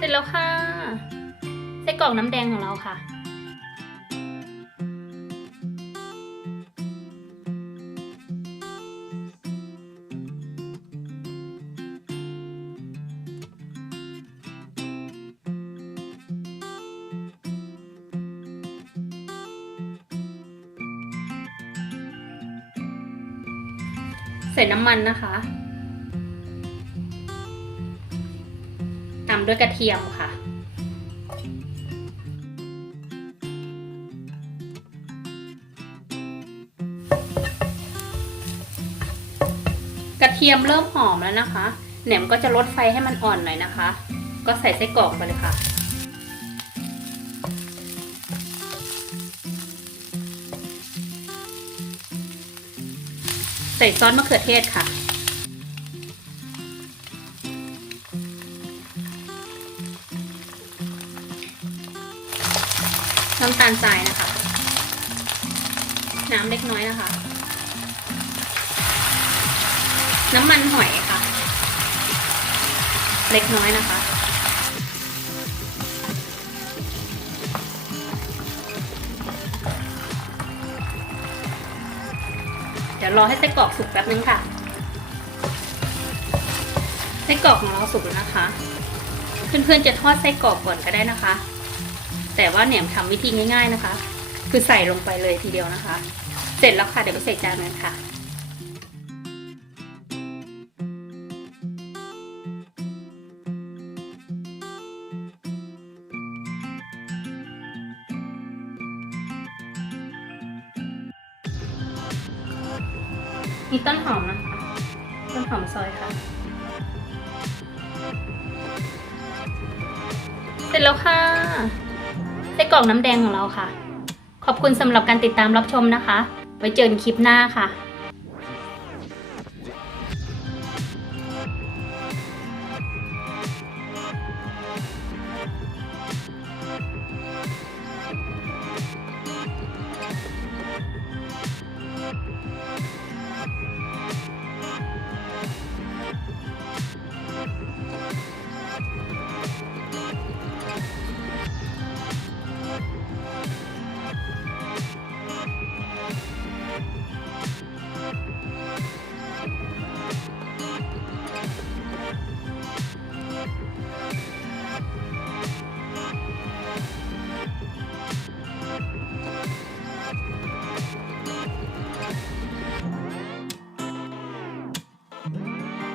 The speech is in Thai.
เสร็จแล้วค่ะไส้กรอกน้ำแดงของเราค่ะ ใส่น้ำมันนะคะ ตามด้วยกระเทียมค่ะ กระเทียมเริ่มหอมแล้วนะคะ แหนมก็จะลดไฟให้มันอ่อนหน่อยนะคะ ก็ใส่ไส้กรอกไปเลยค่ะใส่ซอสมะเขือเทศค่ะ น้ำตาลทรายนะคะ น้ำเล็กน้อยนะคะ น้ำมันหอยค่ะ เล็กน้อยนะคะ เดี๋ยวรอให้ไส้กรอกสุกแป๊บนึงค่ะไส้กรอกของเราสุกแล้วนะคะ เพื่อนๆจะทอดไส้กรอกก่อนก็ได้นะคะ แต่ว่าแหนมทำวิธีง่าย ๆนะคะ คือใส่ลงไปเลยทีเดียวนะคะ เสร็จแล้วค่ะเดี๋ยวไปใส่จานกันค่ะมีต้นหอมนะคะ ต้นหอมซอยค่ะ เสร็จแล้วค่ะ ไส้กรอกน้ำแดงของเราค่ะ ขอบคุณสำหรับการติดตามรับชมนะคะ ไว้เจอกันคลิปหน้าค่ะ